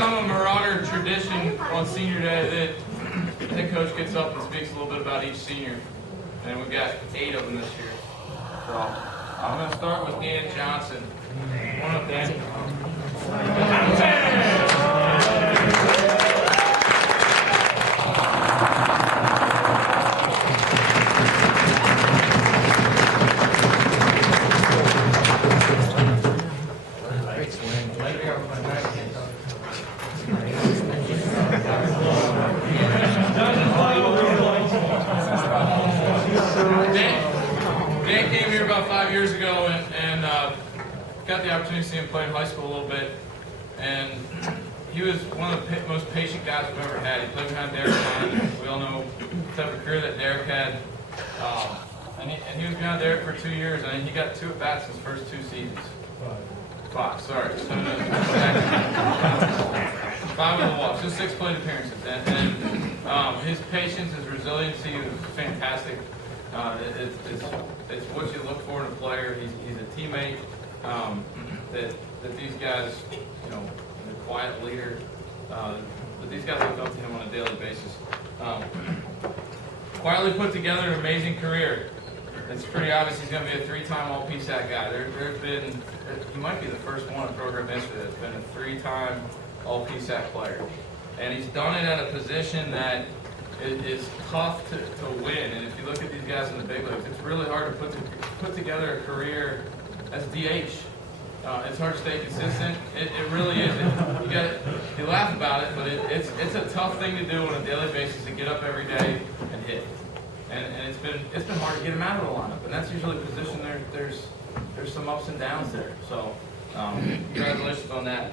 become a Marauder tradition on senior day that the head coach gets up and speaks a little bit about each senior. And we've got 8 of them this year. So I'm going to start with Dan Johnson. One up, Dan. Dan came here about 5 years ago and got the opportunity to see him play in high school a little bit. And he was one of the most patient guys we've ever had. He played behind Derek Ryan. We all know the type of career that Derek had. And he was behind Derek for 2 years, and he got 2 at-bats his first 2 seasons. 5, sorry. So, 5 of the walks, just 6 plate appearances. And his patience, his resiliency was fantastic. It's what you look for in a player. He's a teammate that these guys, you know, the quiet leader, that these guys look up to him on a daily basis. Quietly put together an amazing career. It's pretty obvious he's going to be a 3-time All-PSAC guy. There's been, he might be the first one in program history that's been a 3-time All-PSAC player. And he's done it at a position that is tough to win. And if you look at these guys in the big leagues, it's really hard to put together a career as DH. It's hard to stay consistent. It really is. You laugh about it, but it's a tough thing to do on a daily basis to get up every day and hit. And it's been hard to get him out of the lineup. And that's usually a position there's some ups and downs there. So congratulations on that.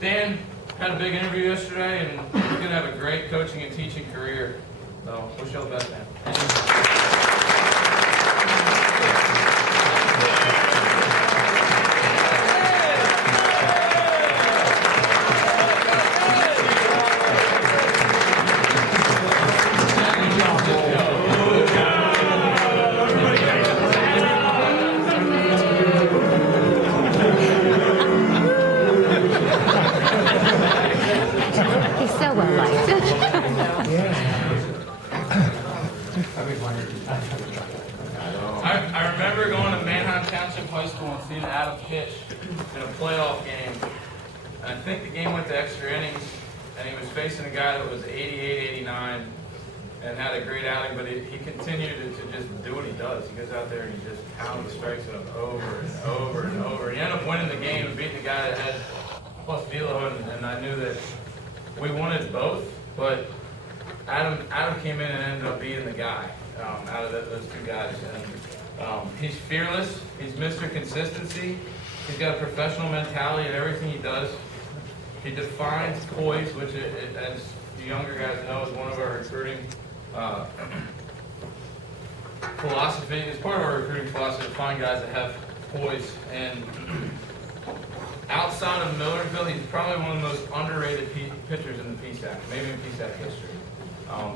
Dan had a big interview yesterday, and he's going to have a great coaching and teaching career. So wish you all the best, man. He's so well liked. I remember going to Manheim Township High School and seeing Adam pitch in a playoff game. And I think the game went to extra innings, and he was facing a guy that was 88, 89, and had a great outing, but he continued to just do what he does. He goes out there and he just pounds the strikes up over and over and over. He ended up winning the game and beating the guy that had plus velo, and I knew that we wanted both, but Adam came in and ended up beating the guy out of those 2 guys. And he's fearless. He's Mr. Consistency. He's got a professional mentality in everything he does. He defines poise, which, as you younger guys know, is one of our recruiting philosophy. It's part of our recruiting philosophy to find guys that have poise. And outside of Millersville, he's probably one of the most underrated pitchers in the PSAC, maybe in PSAC history.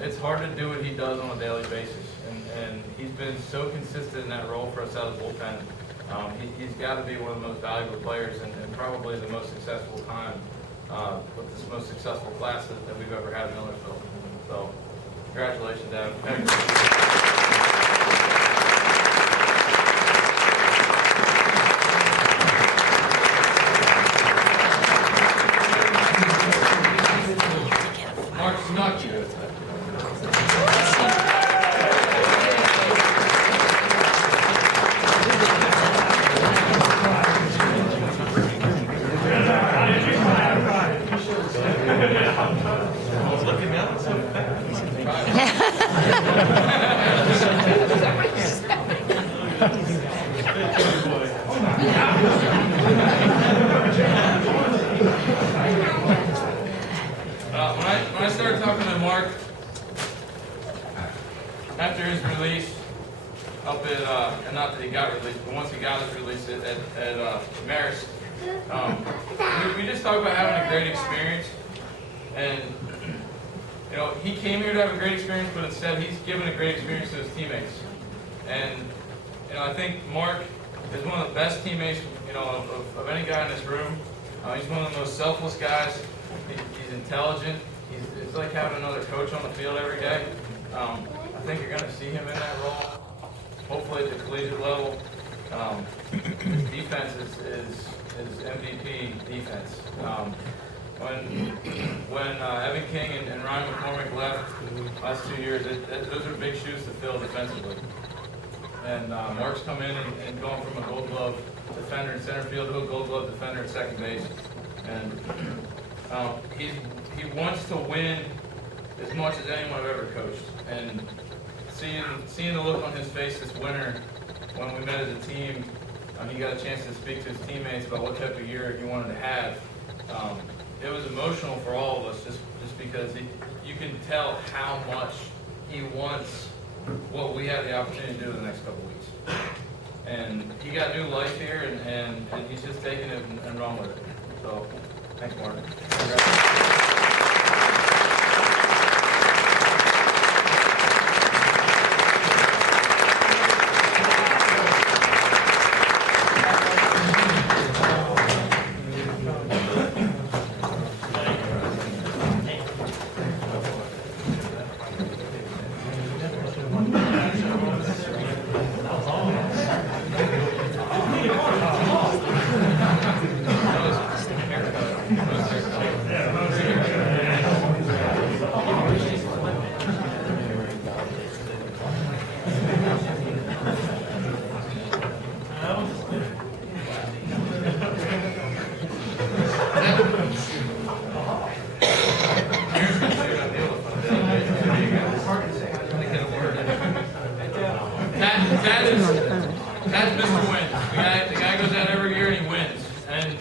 It's hard to do what he does on a daily basis, and he's been so consistent in that role for us out of the bullpen. He's got to be one of the most valuable players and probably the most successful time with this most successful class that we've ever had in Millersville. So, congratulations, Adam. When I started talking to Mark after his release up at, and not that he got released, but once he got his release at Marist, we just talked about having a great experience. And, you know, he came here to have a great experience, but instead he's given a great experience to his teammates. And, you know, I think Mark is one of the best teammates, you know, of any guy in this room. He's one of the most selfless guys. He's intelligent. It's like having another coach on the field every day. I think you're going to see him in that role, hopefully at the collegiate level. His defense is MVP defense. When Evan King and Ryan McCormick left last 2 years, those are big shoes to fill defensively. And Mark's come in and gone from a Gold Glove defender in center field to a Gold Glove defender at second base. And he wants to win as much as anyone I've ever coached. And seeing the look on his face this winter when we met as a team, he got a chance to speak to his teammates about what type of year he wanted to have. It was emotional for all of us just because you can tell how much he wants what we have the opportunity to do in the next couple weeks. And he got new life here, and he's just taking it and run with it. So, thanks, Mark. That's Mr. Win. The guy goes out every year and he wins. And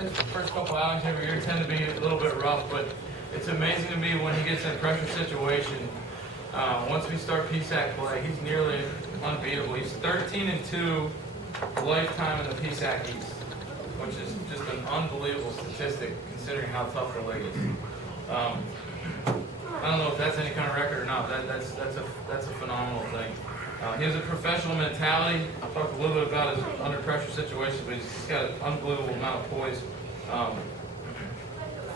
his first couple outings every year tend to be a little bit rough, but it's amazing to me when he gets in a pressure situation. Once we start PSAC play, he's nearly unbeatable. He's 13-2 lifetime in the PSAC East, which is just an unbelievable statistic considering how tough the league is. I don't know if that's any kind of record or not. That's a phenomenal thing. He has a professional mentality. I'll talk a little bit about his under pressure situation, but he's got an unbelievable amount of poise.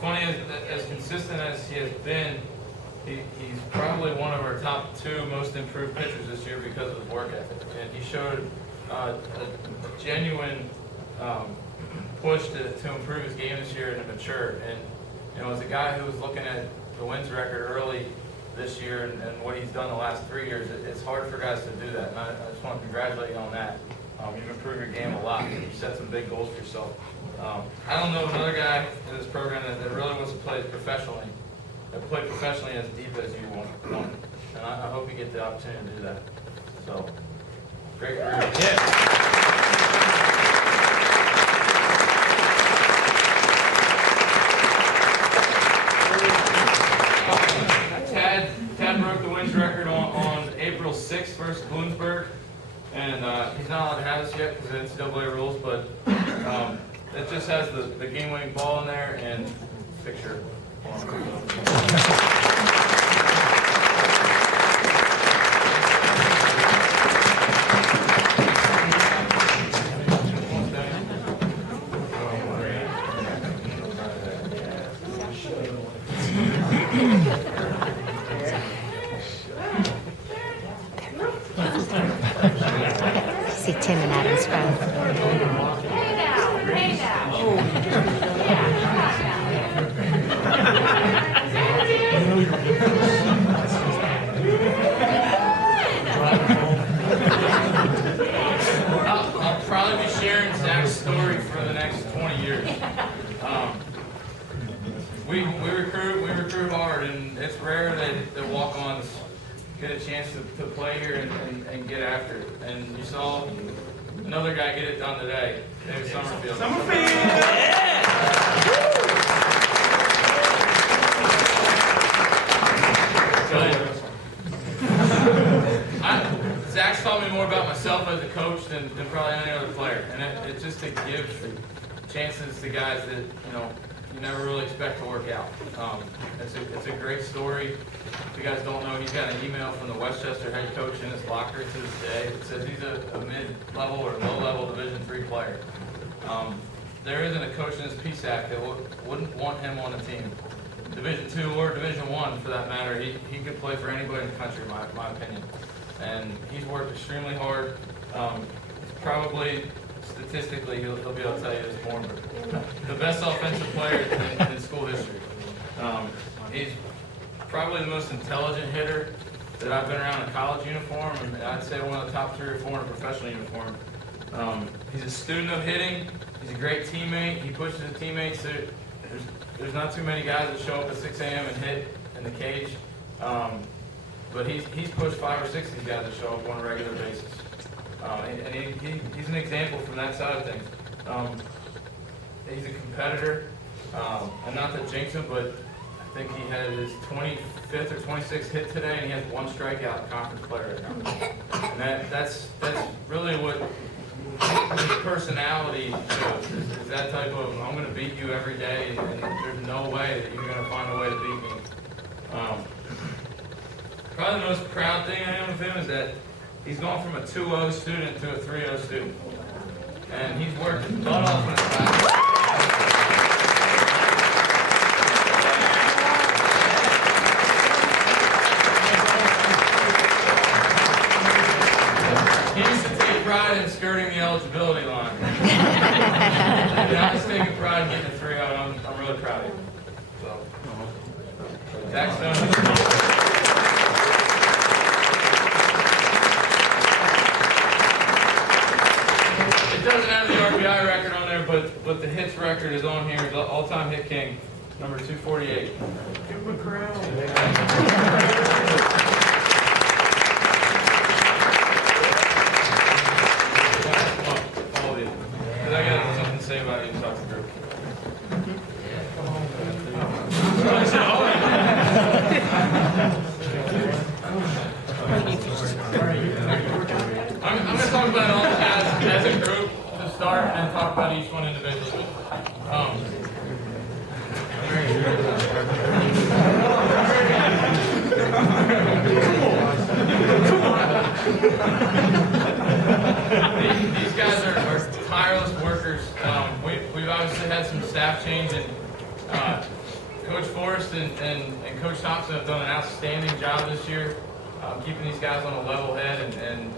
Funny, as consistent as he has been, he's probably one of our top 2 most improved pitchers this year because of his work ethic. And he showed a genuine push to improve his game this year and to mature. And as a guy who was looking at the wins record early this year and what he's done the last 3 years, it's hard for guys to do that. And I just want to congratulate you on that. You've improved your game a lot. You've set some big goals for yourself. I don't know another guy in this program that really wants to play professionally, as deep as you want. And I hope you get the opportunity to do that. So, great career. Yeah. Tad broke the wins record on April 6th versus Bloomsburg, and he's not allowed to have this yet because of NCAA rules, but it just has the game-winning ball in there and picture. See Tim and Adam's friend. Hey now. I'll probably be sharing Zach's story for the next 20 years. We recruit hard, and it's rare that walk-ons get a chance to play here and get after it. And you saw another guy get it done today, David Summerfield. Zach's taught me more about myself as a coach than probably any other player, and it's just to give chances to guys that you never really expect to work out. It's a great story. If you guys don't know, he's got an email from the Westchester head coach in his locker to this day that says he's a mid-level or low-level Division III player. there isn't a coach in this PSAC that wouldn't want him on the team. Division II or Division I, for that matter, he could play for anybody in the country, in my opinion. And he's worked extremely hard. Probably, statistically, he'll be able to tell you this more, but the best offensive player in school history. He's probably the most intelligent hitter that I've been around in a college uniform, and I'd say one of the top 3 or 4 in a professional uniform. He's a student of hitting. He's a great teammate. He pushes his teammates. There's not too many guys that show up at 6 a.m. and hit in the cage, but he's pushed 5 or 6 of these guys that show up on a regular basis. And he's an example from that side of things. He's a competitor, and not to jinx him, but I think he had his 25th or 26th hit today, and he has 1 strikeout in conference player right now. And that's really what his personality shows, is that type of, I'm going to beat you every day, and there's no way that you're going to find a way to beat me. Probably the most proud thing I am of him is that he's gone from a 2-0 student to a 3-0 student. And he's worked his butt off in his class. He used to take pride in skirting the eligibility line. And now he's taking pride in getting a 3-0. I'm really proud of him. So, Zach's done. It doesn't have the RBI record on there, but the hits record is on here. The all-time hit king, number 248. Give him a crown. All of you. Because I got something to say about you to talk to the group. I'm going to talk about all the guys as a group to start, and then talk about each one individually. These guys are tireless workers. We've obviously had some staff change, and Coach Forrest and Coach Thompson have done an outstanding job this year, keeping these guys on a level head and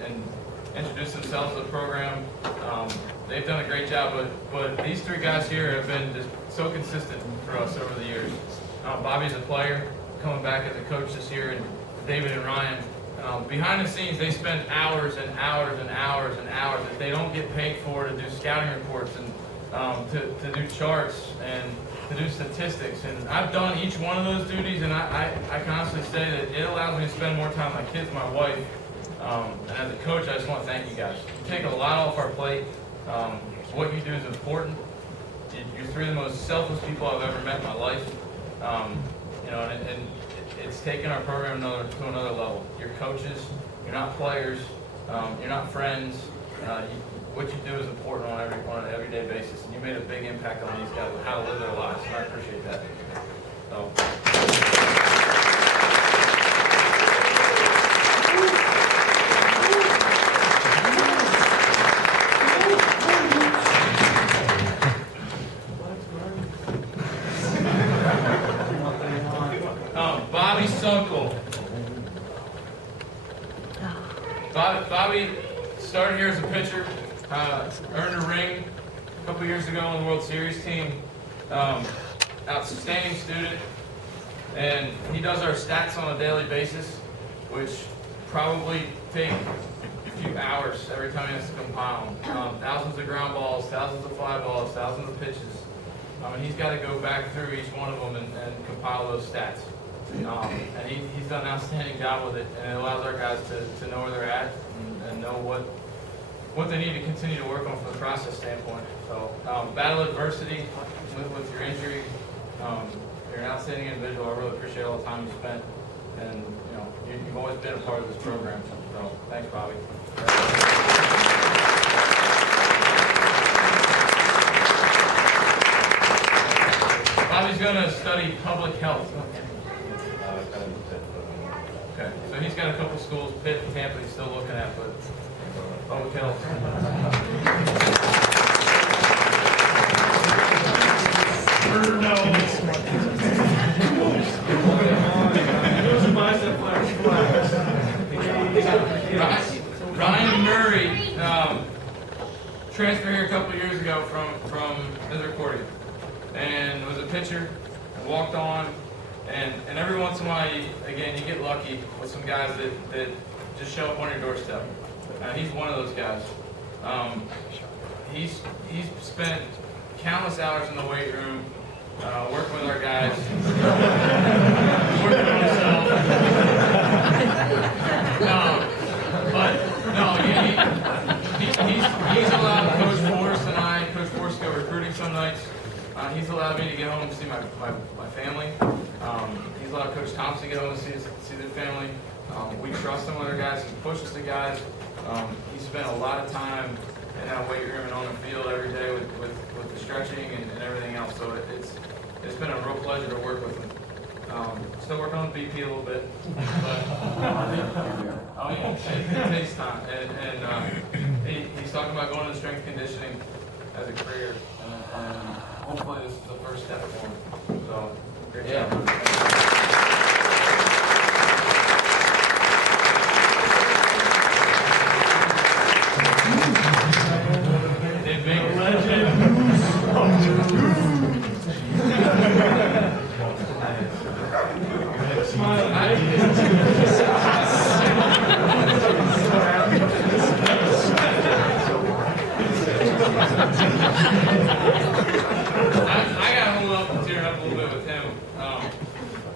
introduce themselves to the program. They've done a great job, but these 3 guys here have been just so consistent for us over the years. Bobby's a player, coming back as a coach this year, and David and Ryan. Behind the scenes, they spend hours and hours and hours and hours that they don't get paid for to do scouting reports and to do charts and to do statistics. And I've done each one of those duties, and I can honestly say that it allows me to spend more time with my kids, my wife. And as a coach, I just want to thank you guys. You take a lot off our plate. What you do is important. You're 3 of the most selfless people I've ever met in my life. And it's taken our program to another level. You're coaches. You're not players. You're not friends. What you do is important on an everyday basis. And you made a big impact on these guys on how to live their lives, and I appreciate that. So. Bobby started here as a pitcher, earned a ring a couple years ago on the World Series team. Outstanding student, and he does our stats on a daily basis, which probably take a few hours every time he has to compile them. Thousands of ground balls, thousands of fly balls, thousands of pitches. And he's got to go back through each one of them and compile those stats. And he's done an outstanding job with it, and it allows our guys to know where they're at and know what they need to continue to work on from the process standpoint. So battle adversity with your injury. You're an outstanding individual. I really appreciate all the time you spent, and you've always been a part of this program. So thanks, Bobby. Bobby's going to study public health. Okay, so he's got a couple schools, Pitt and Tampa, he's still looking at, but public health. Ryan Murray transferred here a couple of years ago from Misericordia and was a pitcher and walked on. And every once in a while, you get lucky with some guys that just show up on your doorstep. He's one of those guys. He's spent countless hours in the weight room, working with our guys, working on himself. He's allowed Coach Forrest and Coach Forrest go recruiting some nights. He's allowed me to get home and see my family. He's allowed Coach Thompson to get home and see their family. We trust him with our guys. He pushes the guys. He spent a lot of time in that weight room and on the field every day with the stretching and everything else. So it's been a real pleasure to work with him. Still working on BP a little bit, but it takes time. And he's talking about going into strength conditioning as a career, and hopefully this is the first step for him. So, great job. I got hold up and tearing up a little bit with him.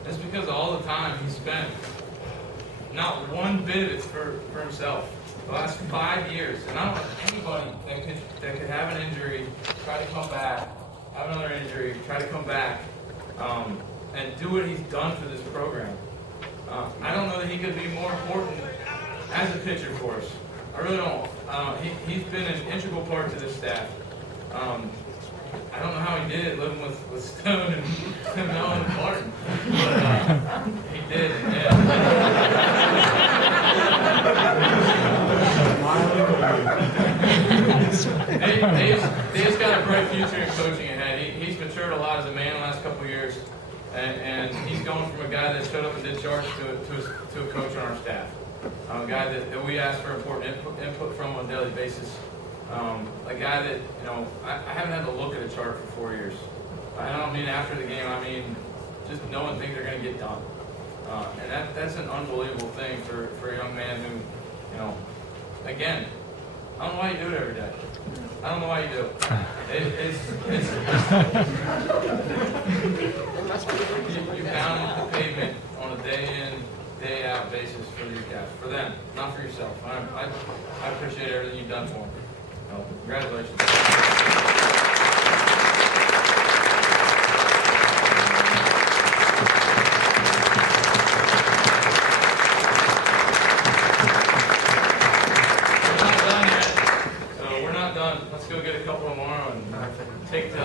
Just because of all the time he spent, not one bit of it's for himself. The last 5 years, and I don't know anybody that could have an injury, try to come back, have another injury, try to come back, and do what he's done for this program. I don't know that he could be more important as a pitcher for us. I really don't. He's been an integral part to this staff. I don't know how he did it living with Stone and Mel and Martin, but he did. Dave's got a bright future in coaching ahead. He's matured a lot as a man the last couple of years, and he's going from a guy that showed up and did charge to a coach on our staff. A guy that we ask for important input from on a daily basis. A guy that, I haven't had to look at a chart for 4 years. I don't mean after the game, I mean just knowing things are going to get done. And that's an unbelievable thing for a young man who, again, I don't know why you do it every day. I don't know why you do it. You pound the pavement on a day in, day out basis for these guys, for them, not for yourself. I appreciate everything you've done for them. Congratulations. We're not done yet. So we're not done. Let's go get a couple tomorrow and take it to